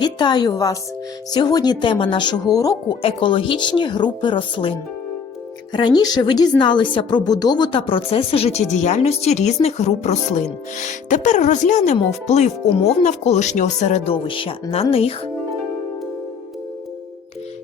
Вітаю вас! Сьогодні тема нашого уроку екологічні групи рослин. Раніше ви дізналися про будову та процеси життєдіяльності різних груп рослин. Тепер розглянемо вплив умов навколишнього середовища на них.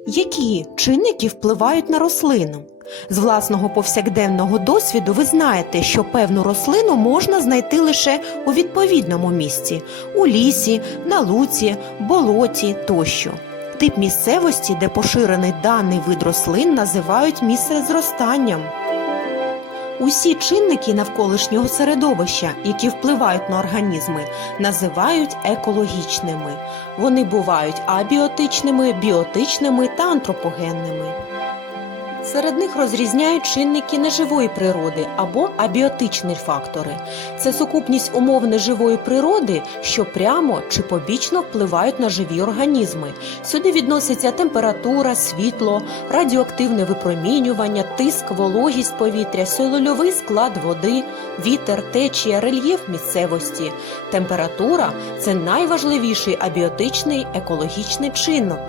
Які чинники впливають на рослину? З власного повсякденного досвіду ви знаєте, що певну рослину можна знайти лише у відповідному місці у лісі, на луці, болоті тощо. Тип місцевості, де поширений даний вид рослин, називають місце зростанням. Усі чинники навколишнього середовища, які впливають на організми, називають екологічними. Вони бувають абіотичними, біотичними та антропогенними. Серед них розрізняють чинники неживої природи або абіотичні фактори. Це сукупність умов неживої природи, що прямо чи побічно впливають на живі організми. Сюди відносяться температура, світло, радіоактивне випромінювання, тиск, вологість повітря, сольовий склад води, вітер, течія, рельєф місцевості. Температура це найважливіший абіотичний екологічний чинник.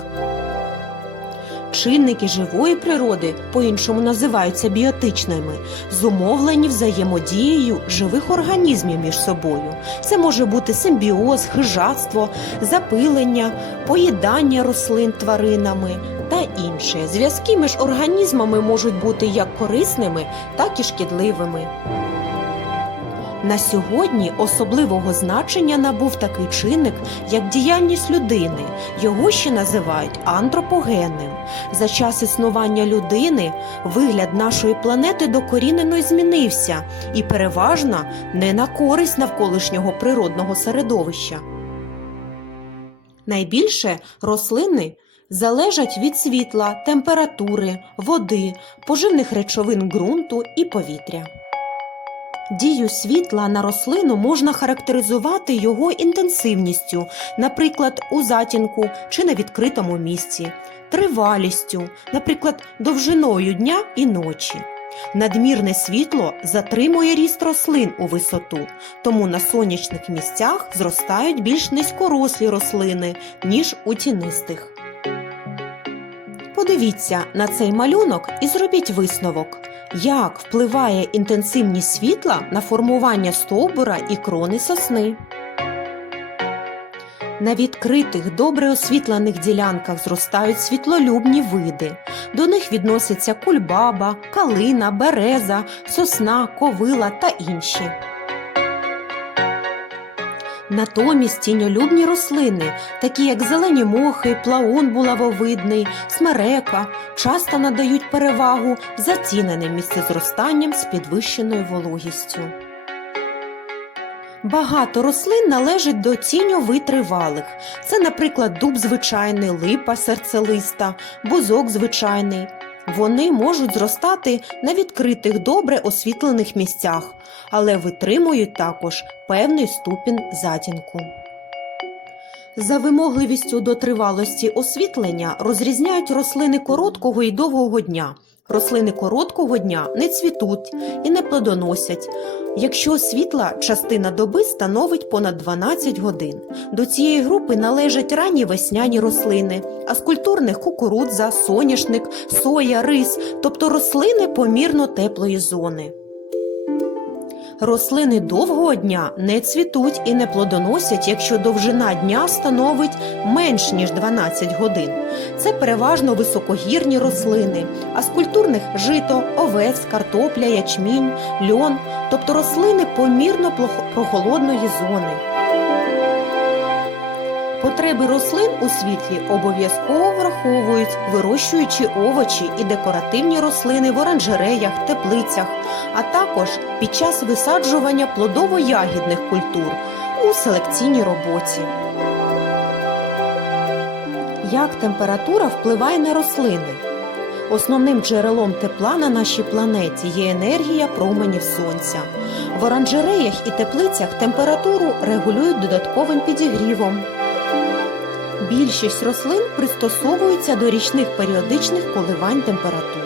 Чинники живої природи, по-іншому називаються біотичними, зумовлені взаємодією живих організмів між собою. Це може бути симбіоз, хижацтво, запилення, поїдання рослин тваринами та інше. Зв'язки між організмами можуть бути як корисними, так і шкідливими. На сьогодні особливого значення набув такий чинник, як діяльність людини. Його ще називають антропогенним. За час існування людини вигляд нашої планети докорінено змінився і переважно не на користь навколишнього природного середовища. Найбільше рослини залежать від світла, температури, води, поживних речовин ґрунту і повітря. Дію світла на рослину можна характеризувати його інтенсивністю, наприклад, у затінку чи на відкритому місці, тривалістю, наприклад, довжиною дня і ночі. Надмірне світло затримує ріст рослин у висоту, тому на сонячних місцях зростають більш низькорослі рослини, ніж у тінистих. Подивіться на цей малюнок і зробіть висновок, як впливає інтенсивність світла на формування стовбура і крони сосни. На відкритих, добре освітлених ділянках зростають світлолюбні види. До них відносяться кульбаба, калина, береза, сосна, ковила та інші. Натомість тіньолюбні рослини, такі як зелені мохи, плаун булавовидний, смерека, часто надають перевагу затіненим місцезростанням з підвищеною вологістю. Багато рослин належать до тіньовитривалих. Це, наприклад, дуб звичайний, липа серцелиста, бузок звичайний. Вони можуть зростати на відкритих добре освітлених місцях, але витримують також певний ступінь затінку. За вимогливістю до тривалості освітлення розрізняють рослини короткого і довгого дня. Рослини короткого дня не цвітуть і не плодоносять, якщо світла частина доби становить понад 12 годин. До цієї групи належать ранні весняні рослини, а з культурних кукурудза, соняшник, соя, рис, тобто рослини помірно теплої зони. Рослини довгого дня не цвітуть і не плодоносять, якщо довжина дня становить менш ніж 12 годин. Це переважно високогірні рослини, а з культурних жито, овець, картопля, ячмінь, льон, тобто рослини помірно прохолодної зони. Потреби рослин у світлі обов'язково враховують, вирощуючи овочі і декоративні рослини в оранжереях, теплицях, а також під час висаджування плодово-ягідних культур у селекційній роботі. Як температура впливає на рослини? Основним джерелом тепла на нашій планеті є енергія променів сонця. В оранжереях і теплицях температуру регулюють додатковим підігрівом. Більшість рослин пристосовуються до річних періодичних коливань температури.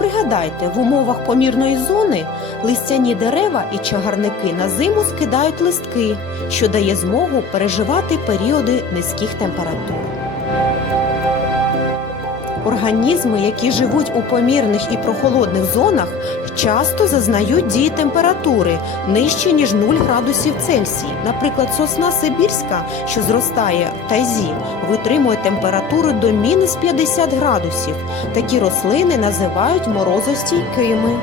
Пригадайте, в умовах помірної зони листяні дерева і чагарники на зиму скидають листки, що дає змогу переживати періоди низьких температур. Організми, які живуть у помірних і прохолодних зонах, часто зазнають дії температури нижче ніж 0 градусів Цельсії. Наприклад, сосна Сибірська, що зростає в тайзі, витримує температуру до мінус 50 градусів. Такі рослини називають морозостійкими.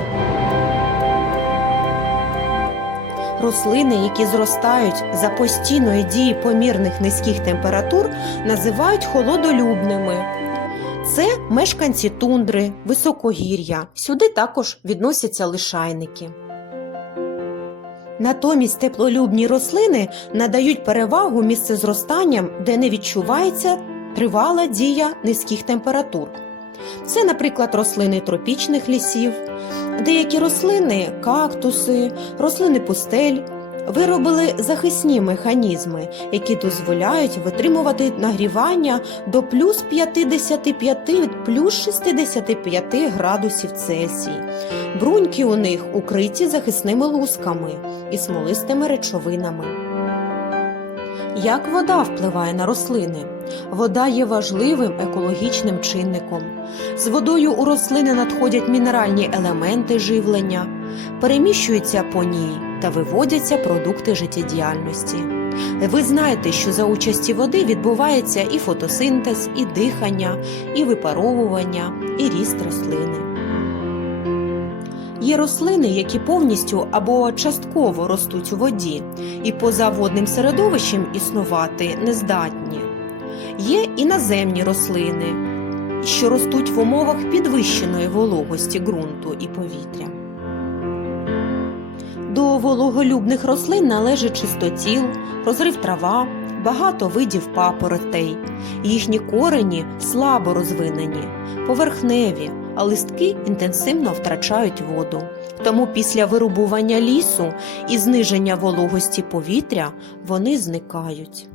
Рослини, які зростають за постійної дії помірних низьких температур, називають холодолюбними. Мешканці тундри, високогір'я. Сюди також відносяться лишайники. Натомість теплолюбні рослини надають перевагу місцезростанням, де не відчувається тривала дія низьких температур. Це, наприклад, рослини тропічних лісів, деякі рослини, кактуси, рослини пустель виробили захисні механізми, які дозволяють витримувати нагрівання до плюс 55 від плюс 65 градусів Цельсії. Бруньки у них укриті захисними лусками і смолистими речовинами. Як вода впливає на рослини? Вода є важливим екологічним чинником. З водою у рослини надходять мінеральні елементи живлення, переміщуються по ній та виводяться продукти життєдіяльності. Ви знаєте, що за участі води відбувається і фотосинтез, і дихання, і випаровування, і ріст рослини. Є рослини, які повністю або частково ростуть у воді і поза водним середовищем існувати нездатні. Є іноземні рослини, що ростуть в умовах підвищеної вологості ґрунту і повітря. До вологолюбних рослин належить чистотіл, розрив трава, багато видів папоротей. Їхні корені слабо розвинені, поверхневі, а листки інтенсивно втрачають воду. Тому після вирубування лісу і зниження вологості повітря вони зникають.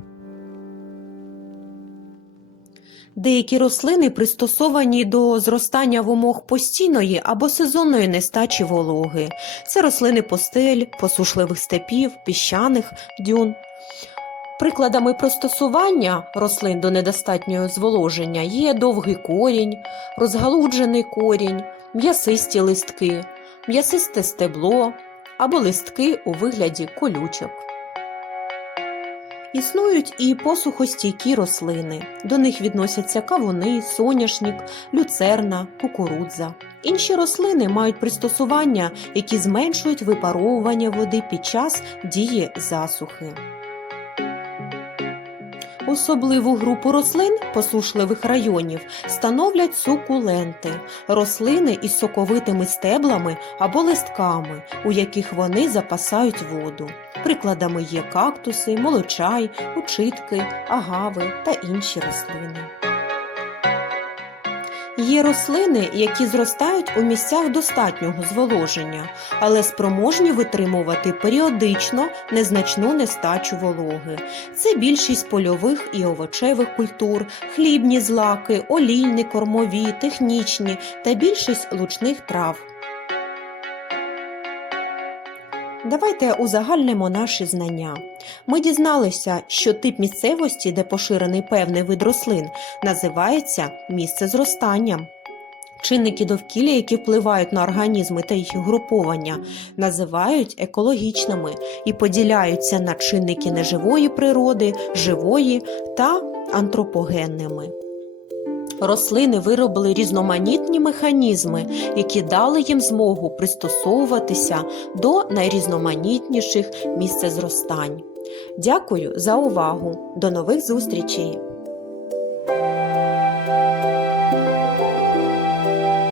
Деякі рослини пристосовані до зростання в умовах постійної або сезонної нестачі вологи. Це рослини постель, посушливих степів, піщаних дюн. Прикладами пристосування рослин до недостатнього зволоження є довгий корінь, розгалуджений корінь, м'ясисті листки, м'ясисте стебло або листки у вигляді колючок. Існують і посухостійкі рослини. До них відносяться кавуни, соняшник, люцерна, кукурудза. Інші рослини мають пристосування, які зменшують випаровування води під час дії засухи. Особливу групу рослин посушливих районів становлять сукуленти – рослини із соковитими стеблами або листками, у яких вони запасають воду. Прикладами є кактуси, молочай, учитки, агави та інші рослини. Є рослини, які зростають у місцях достатнього зволоження, але спроможні витримувати періодично незначну нестачу вологи. Це більшість польових і овочевих культур, хлібні злаки, олійні, кормові, технічні та більшість лучних трав. Давайте узагальнимо наші знання. Ми дізналися, що тип місцевості, де поширений певний вид рослин, називається місце зростання. Чинники довкілля, які впливають на організми та їх угруповання, називають екологічними і поділяються на чинники неживої природи, живої та антропогенними. Рослини виробили різноманітні механізми, які дали їм змогу пристосовуватися до найрізноманітніших місцезростань. Дякую за увагу! До нових зустрічей!